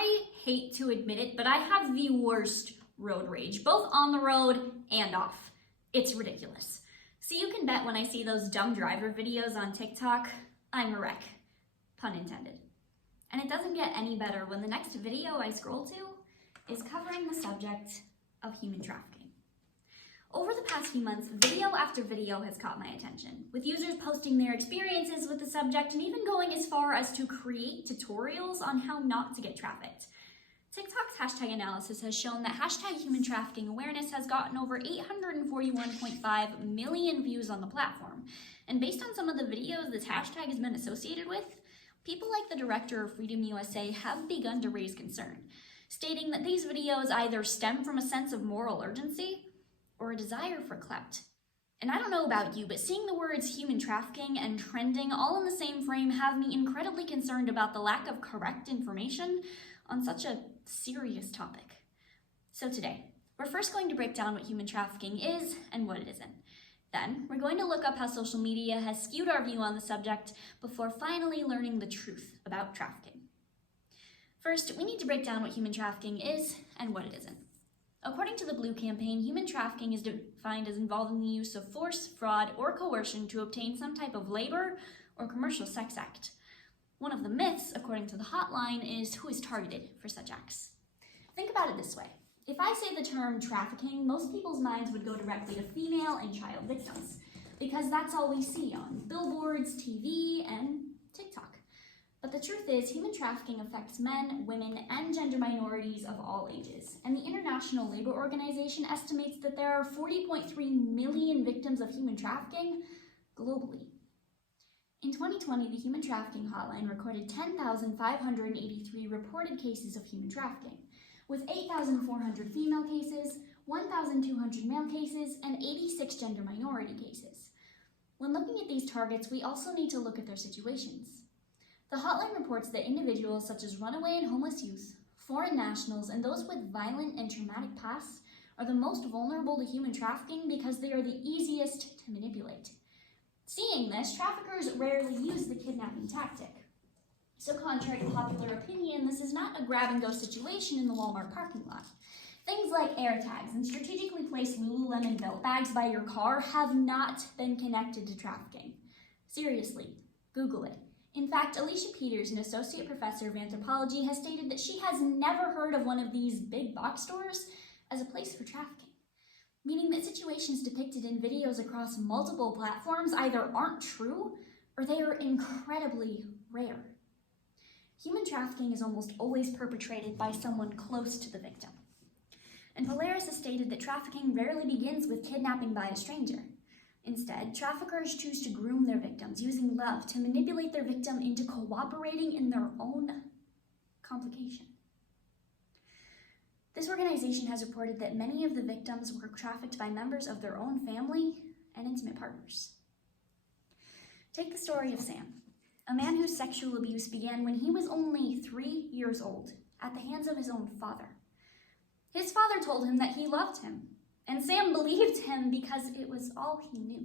I hate to admit it, but I have the worst road rage, both on the road and off. It's ridiculous. So you can bet when I see those dumb driver videos on TikTok, I'm a wreck, pun intended. And it doesn't get any better when the next video I scroll to is covering the subject of human trafficking. Over the past few months, video after video has caught my attention, with users posting their experiences with the subject and even going as far as to create tutorials on how not to get trafficked. TikTok's hashtag analysis has shown that hashtag human trafficking awareness has gotten over 841.5 million views on the platform. And based on some of the videos this hashtag has been associated with, people like the director of Freedom USA have begun to raise concern, stating that these videos either stem from a sense of moral urgency or a desire for clout. And I don't know about you, but seeing the words human trafficking and trending all in the same frame have me incredibly concerned about the lack of correct information on such a serious topic. So today, we're first going to break down what human trafficking is and what it isn't. Then, we're going to look up how social media has skewed our view on the subject before finally learning the truth about trafficking. First, we need to break down what human trafficking is and what it isn't. According to the Blue Campaign, human trafficking is defined as involving the use of force, fraud, or coercion to obtain some type of labor or commercial sex act. One of the myths, according to the hotline, is who is targeted for such acts. Think about it this way. If I say the term trafficking, most people's minds would go directly to female and child victims, because that's all we see on billboards, TV, and TikTok. But the truth is, human trafficking affects men, women, and gender minorities of all ages. And the International Labor Organization estimates that there are 40.3 million victims of human trafficking globally. In 2020, the Human Trafficking Hotline recorded 10,583 reported cases of human trafficking, with 8,400 female cases, 1,200 male cases, and 86 gender minority cases. When looking at these targets, we also need to look at their situations. The hotline reports that individuals such as runaway and homeless youth, foreign nationals, and those with violent and traumatic pasts are the most vulnerable to human trafficking because they are the easiest to manipulate. Seeing this, traffickers rarely use the kidnapping tactic. So contrary to popular opinion, this is not a grab-and-go situation in the Walmart parking lot. Things like AirTags and strategically placed Lululemon belt bags by your car have not been connected to trafficking. Seriously, Google it. In fact, Alicia Peters, an associate professor of anthropology, has stated that she has never heard of one of these big box stores as a place for trafficking, meaning that situations depicted in videos across multiple platforms either aren't true or they are incredibly rare. Human trafficking is almost always perpetrated by someone close to the victim. And Polaris has stated that trafficking rarely begins with kidnapping by a stranger. Instead, traffickers choose to groom their victims using love to manipulate their victim into cooperating in their own complication. This organization has reported that many of the victims were trafficked by members of their own family and intimate partners. Take the story of Sam, a man whose sexual abuse began when he was only 3 years old at the hands of his own father. His father told him that he loved him, and Sam believed him because it was all he knew.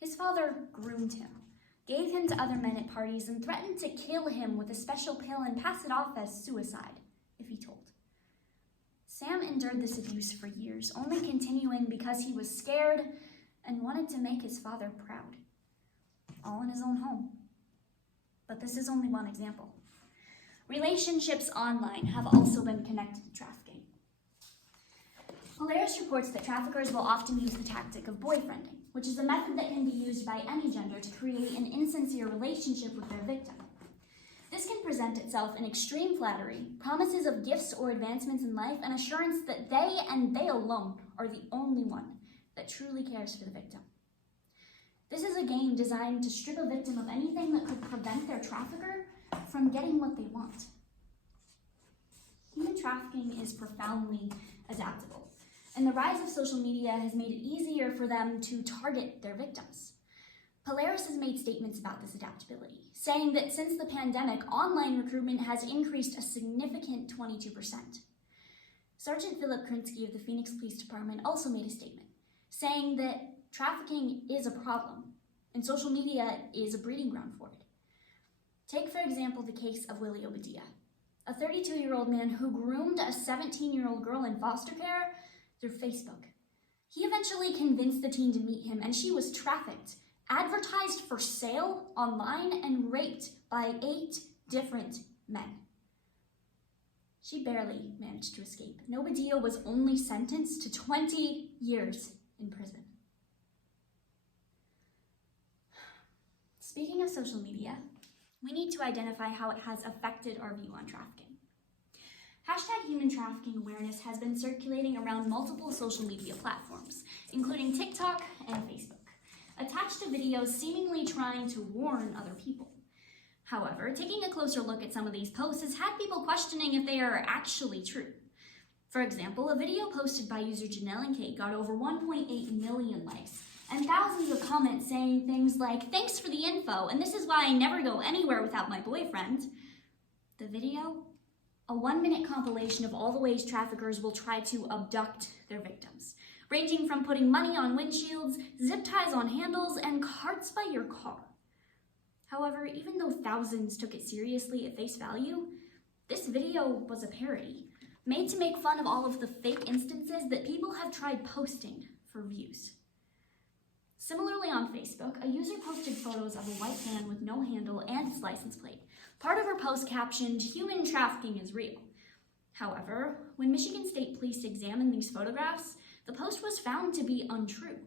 His father groomed him, gave him to other men at parties, and threatened to kill him with a special pill and pass it off as suicide if he told. Sam endured this abuse for years, only continuing because he was scared and wanted to make his father proud, all in his own home. But this is only one example. Relationships online have also been connected to trafficking. Polaris reports that traffickers will often use the tactic of boyfriending, which is a method that can be used by any gender to create an insincere relationship with their victim. This can present itself in extreme flattery, promises of gifts or advancements in life, and assurance that they and they alone are the only one that truly cares for the victim. This is a game designed to strip a victim of anything that could prevent their trafficker from getting what they want. Human trafficking is profoundly adaptable, and the rise of social media has made it easier for them to target their victims. Polaris has made statements about this adaptability, saying that since the pandemic, online recruitment has increased a significant 22%. Sergeant Philip Krinsky of the Phoenix Police Department also made a statement, saying that trafficking is a problem, and social media is a breeding ground for it. Take, for example, the case of Willie Obadiah. a 32-year-old man who groomed a 17-year-old girl in foster care through Facebook. He eventually convinced the teen to meet him, and she was trafficked, advertised for sale online, and raped by 8 different men. She barely managed to escape. Nobodio was only sentenced to 20 years in prison. Speaking of social media, we need to identify how it has affected our view on trafficking. Hashtag human trafficking awareness has been circulating around multiple social media platforms, including TikTok and Facebook, attached to videos seemingly trying to warn other people. However, taking a closer look at some of these posts has had people questioning if they are actually true. For example, a video posted by user Janelle and Kate got over 1.8 million likes, and thousands of comments saying things like, "Thanks for the info, and this is why I never go anywhere without my boyfriend." The video? A 1-minute compilation of all the ways traffickers will try to abduct their victims, ranging from putting money on windshields, zip ties on handles, and carts by your car. However, even though thousands took it seriously at face value, this video was a parody, made to make fun of all of the fake instances that people have tried posting for views. Similarly, on Facebook, a user posted photos of a white van with no handle and its license plate. Part of her post captioned, "Human trafficking is real." However, when Michigan State Police examined these photographs, the post was found to be untrue.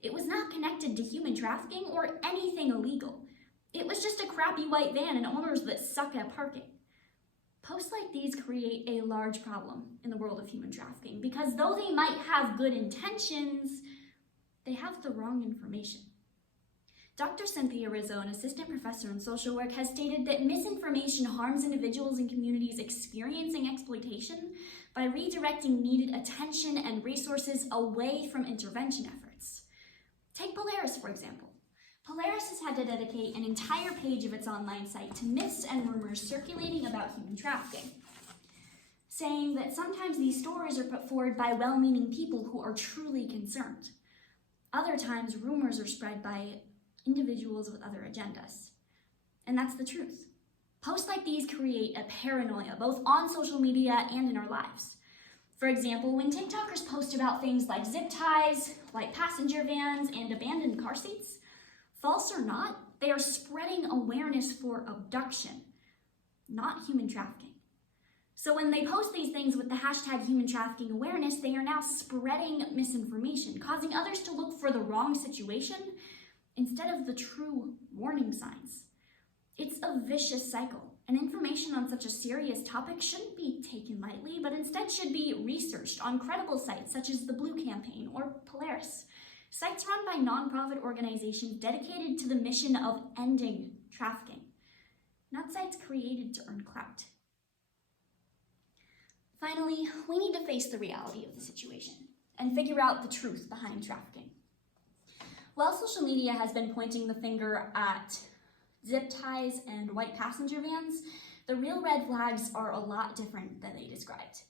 It was not connected to human trafficking or anything illegal. It was just a crappy white van and owners that suck at parking. Posts like these create a large problem in the world of human trafficking because though they might have good intentions, they have the wrong information. Dr. Cynthia Rizzo, an assistant professor in social work, has stated that misinformation harms individuals and communities experiencing exploitation by redirecting needed attention and resources away from intervention efforts. Take Polaris, for example. Polaris has had to dedicate an entire page of its online site to myths and rumors circulating about human trafficking, saying that sometimes these stories are put forward by well-meaning people who are truly concerned. Other times, rumors are spread by individuals with other agendas. And that's the truth. Posts like these create a paranoia, both on social media and in our lives. For example, when TikTokers post about things like zip ties, white passenger vans, and abandoned car seats, false or not, they are spreading awareness for abduction, not human trafficking. So when they post these things with the hashtag human trafficking awareness, they are now spreading misinformation, causing others to look for the wrong situation instead of the true warning signs. It's a vicious cycle, and information on such a serious topic shouldn't be taken lightly, but instead should be researched on credible sites such as the Blue Campaign or Polaris, sites run by nonprofit organizations dedicated to the mission of ending trafficking, not sites created to earn clout. Finally, we need to face the reality of the situation and figure out the truth behind trafficking. While social media has been pointing the finger at zip ties and white passenger vans, the real red flags are a lot different than they described.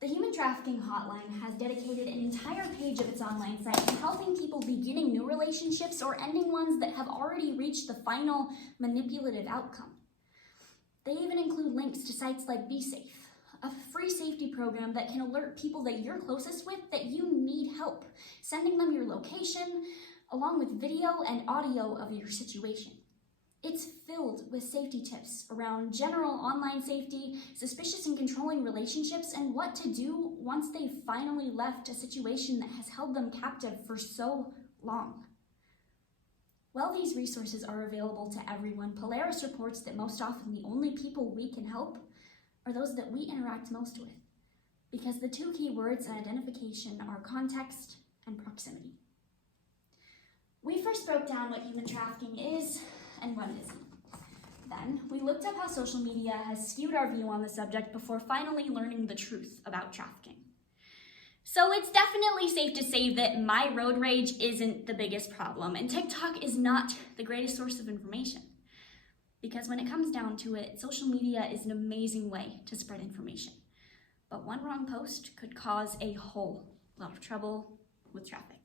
The Human Trafficking Hotline has dedicated an entire page of its online site to helping people beginning new relationships or ending ones that have already reached the final manipulative outcome. They even include links to sites like Be Safe, a free safety program that can alert people that you're closest with that you need help, sending them your location, along with video and audio of your situation. It's filled with safety tips around general online safety, suspicious and controlling relationships, and what to do once they've finally left a situation that has held them captive for so long. While these resources are available to everyone, Polaris reports that most often the only people we can help are those that we interact most with, because the two key words in identification are context and proximity. We first broke down what human trafficking is and what it isn't. Then, we looked up how social media has skewed our view on the subject before finally learning the truth about trafficking. So it's definitely safe to say that my road rage isn't the biggest problem, and TikTok is not the greatest source of information. Because when it comes down to it, social media is an amazing way to spread information. But one wrong post could cause a whole lot of trouble with traffic.